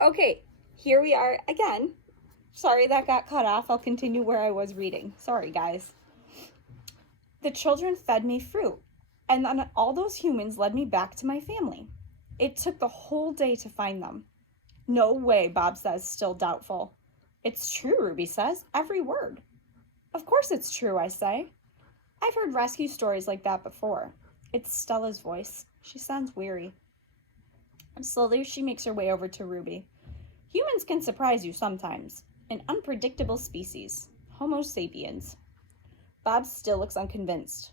Okay, here we are again. Sorry that got cut off. I'll continue where I was reading. Sorry, guys. The children fed me fruit, and then all those humans led me back to my family. It took the whole day to find them. No way, Bob says, still doubtful. It's true, Ruby says, every word. Of course it's true, I say. I've heard rescue stories like that before. It's Stella's voice. She sounds weary. Slowly, she makes her way over to Ruby. Humans can surprise you sometimes. An unpredictable species. Homo sapiens. Bob still looks unconvinced.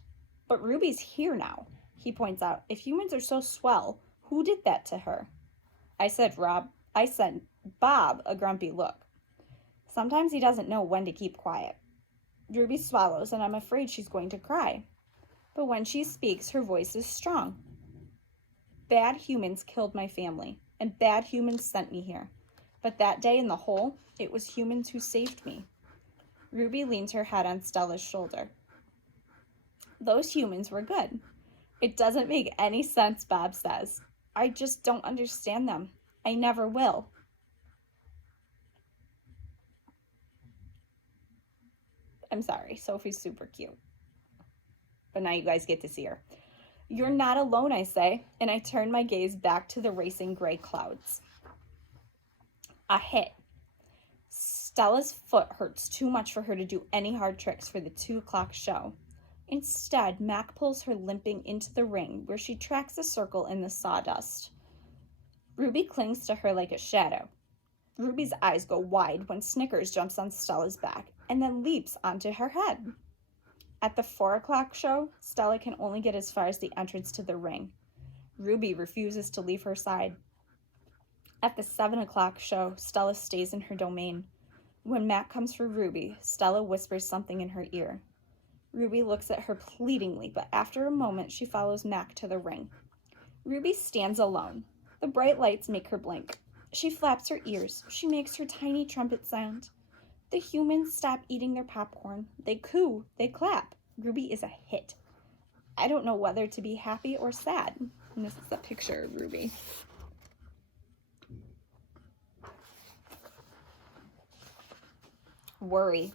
But Ruby's here now, he points out. If humans are so swell, who did that to her? I sent Bob a grumpy look. Sometimes he doesn't know when to keep quiet. Ruby swallows, and I'm afraid she's going to cry. But when she speaks, her voice is strong. Bad humans killed my family, and bad humans sent me here. But that day in the hole, it was humans who saved me. Ruby leans her head on Stella's shoulder. Those humans were good. It doesn't make any sense, Bob says. I just don't understand them. I never will. I'm sorry, Sophie's super cute. But now you guys get to see her. You're not alone, I say, and I turn my gaze back to the racing gray clouds. A hit. Stella's foot hurts too much for her to do any hard tricks for the 2 o'clock show. Instead, Mac pulls her limping into the ring, where she tracks a circle in the sawdust. Ruby clings to her like a shadow. Ruby's eyes go wide when Snickers jumps on Stella's back and then leaps onto her head. At the 4 o'clock show, Stella can only get as far as the entrance to the ring. Ruby refuses to leave her side. At the 7 o'clock show, Stella stays in her domain. When Mac comes for Ruby, Stella whispers something in her ear. Ruby looks at her pleadingly, but after a moment, she follows Mac to the ring. Ruby stands alone. The bright lights make her blink. She flaps her ears. She makes her tiny trumpet sound. The humans stop eating their popcorn. They coo. They clap. Ruby is a hit. I don't know whether to be happy or sad. And this is a picture of Ruby. Worry.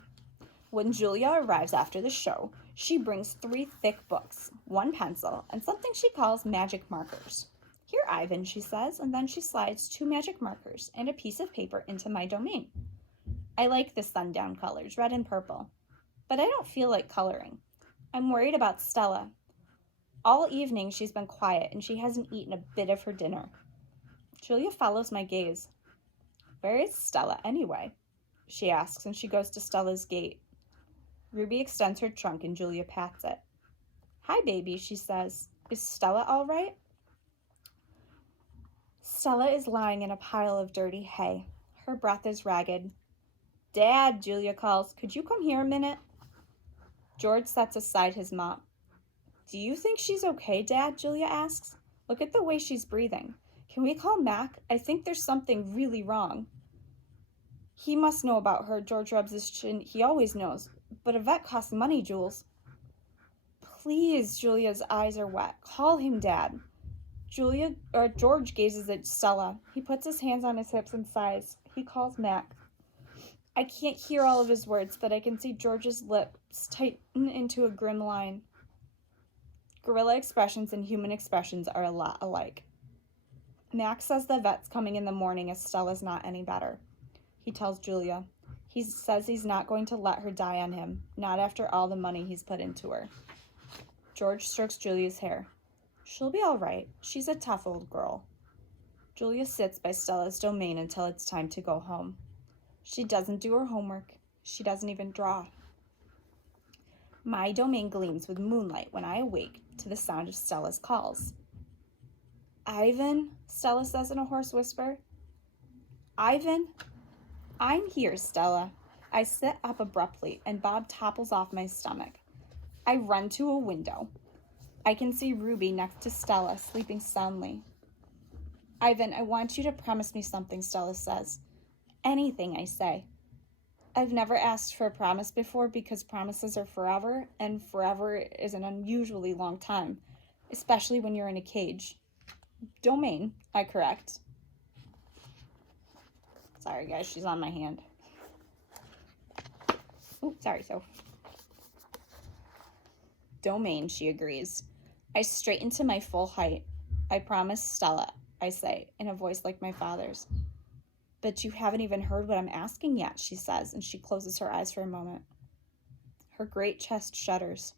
When Julia arrives after the show, she brings 3 thick books, 1 pencil, and something she calls magic markers. Here, Ivan, she says, and then she slides 2 magic markers and a piece of paper into my domain. I like the sundown colors, red and purple, but I don't feel like coloring. I'm worried about Stella. All evening she's been quiet and she hasn't eaten a bit of her dinner. Julia follows my gaze. Where is Stella anyway? She asks, and she goes to Stella's gate. Ruby extends her trunk and Julia pats it. Hi, baby, she says. Is Stella all right? Stella is lying in a pile of dirty hay. Her breath is ragged. Dad, Julia calls. Could you come here a minute? George sets aside his mop. Do you think she's okay, Dad? Julia asks. Look at the way she's breathing. Can we call Mac? I think there's something really wrong. He must know about her, George rubs his chin. He always knows. But a vet costs money, Jules. Please, Julia's eyes are wet. Call him, Dad. George gazes at Stella. He puts his hands on his hips and sighs. He calls Mac. I can't hear all of his words, but I can see George's lips tighten into a grim line. Gorilla expressions and human expressions are a lot alike. Mac says the vet's coming in the morning as Stella's not any better. He tells Julia. He says he's not going to let her die on him, not after all the money he's put into her. George strokes Julia's hair. She'll be all right. She's a tough old girl. Julia sits by Stella's domain until it's time to go home. She doesn't do her homework. She doesn't even draw. My domain gleams with moonlight when I awake to the sound of Stella's calls. Ivan, Stella says in a hoarse whisper. Ivan? I'm here, Stella. I sit up abruptly, and Bob topples off my stomach. I run to a window. I can see Ruby next to Stella, sleeping soundly. Ivan, I want you to promise me something, Stella says. Anything, I say. I've never asked for a promise before because promises are forever, and forever is an unusually long time, especially when you're in a cage. Domain, I correct. Sorry, guys, she's on my hand. Oh, sorry, so. Domain, she agrees. I straighten to my full height. I promise Stella, I say, in a voice like my father's. But you haven't even heard what I'm asking yet, she says, and she closes her eyes for a moment. Her great chest shudders.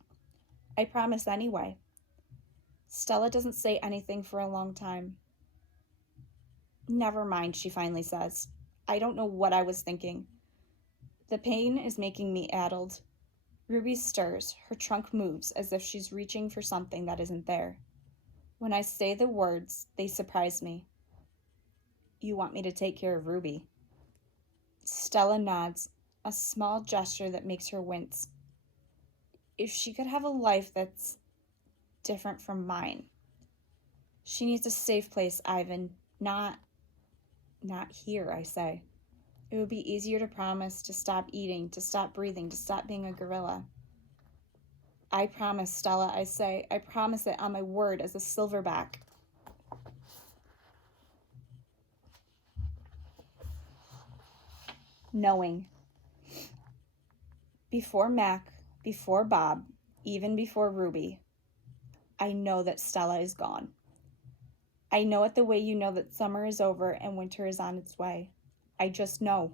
I promise anyway. Stella doesn't say anything for a long time. Never mind, she finally says. I don't know what I was thinking. The pain is making me addled. Ruby stirs. Her trunk moves as if she's reaching for something that isn't there. When I say the words, they surprise me. You want me to take care of Ruby? Stella nods, a small gesture that makes her wince. If she could have a life that's different from mine. She needs a safe place, Ivan. Not here, I say. It would be easier to promise to stop eating, to stop breathing, to stop being a gorilla. I promise, Stella, I say. I promise it on my word as a silverback. Knowing. Before Mac, before Bob, even before Ruby, I know that Stella is gone. I know it the way you know that summer is over and winter is on its way. I just know.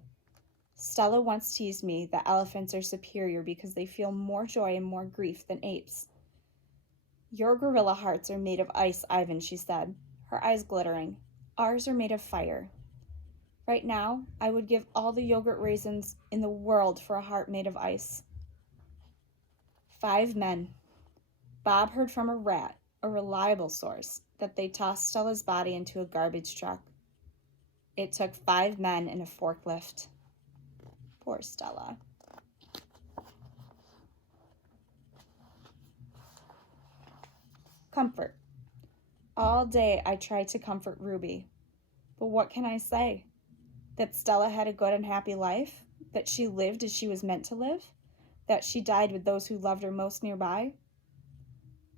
Stella once teased me that elephants are superior because they feel more joy and more grief than apes. Your gorilla hearts are made of ice, Ivan, she said, her eyes glittering. Ours are made of fire. Right now, I would give all the yogurt raisins in the world for a heart made of ice. 5 men. Bob heard from a rat, a reliable source, that they tossed Stella's body into a garbage truck. It took 5 men and a forklift. Poor Stella. Comfort. All day I tried to comfort Ruby. But what can I say? That Stella had a good and happy life? That she lived as she was meant to live? That she died with those who loved her most nearby?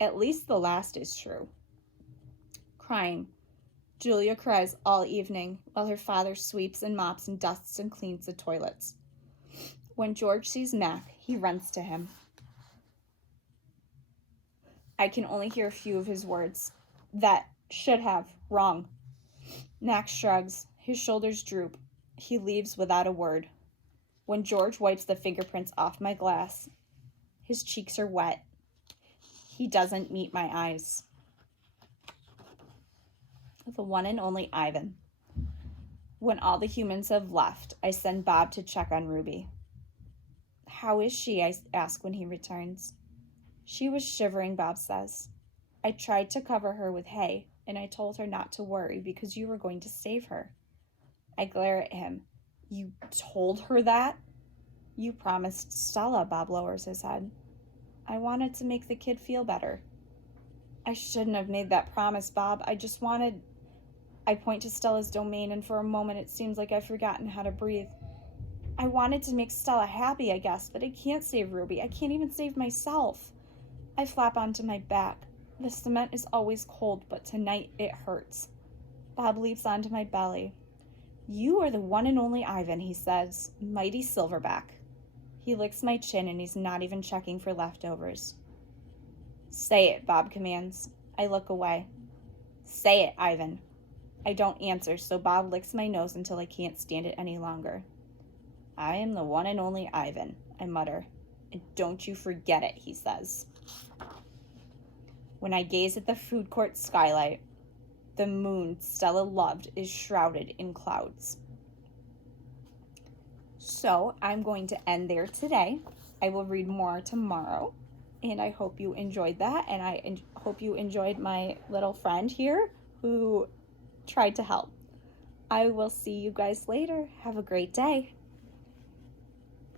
At least the last is true. Crying. Julia cries all evening while her father sweeps and mops and dusts and cleans the toilets. When George sees Mac, he runs to him. I can only hear a few of his words. That, should have, wrong. Mac shrugs. His shoulders droop. He leaves without a word. When George wipes the fingerprints off my glass, his cheeks are wet. He doesn't meet my eyes. The one and only Ivan. When all the humans have left, I send Bob to check on Ruby. How is she? I ask when he returns. She was shivering, Bob says. I tried to cover her with hay, and I told her not to worry because you were going to save her. I glare at him. You told her that? You promised Stella, Bob lowers his head. I wanted to make the kid feel better. I shouldn't have made that promise, Bob. I point to Stella's domain, and for a moment it seems like I've forgotten how to breathe. I wanted to make Stella happy, I guess, but I can't save Ruby. I can't even save myself. I flap onto my back. The cement is always cold, but tonight it hurts. Bob leaps onto my belly. You are the one and only Ivan, he says. Mighty Silverback. He licks my chin and he's not even checking for leftovers. Say it, Bob commands. I look away. Say it, Ivan. I don't answer, so Bob licks my nose until I can't stand it any longer. I am the one and only Ivan, I mutter. And don't you forget it, he says. When I gaze at the food court skylight, the moon Stella loved is shrouded in clouds. So I'm going to end there today. I will read more tomorrow, and I hope you enjoyed that, and I hope you enjoyed my little friend here who tried to help. I will see you guys later. Have a great day.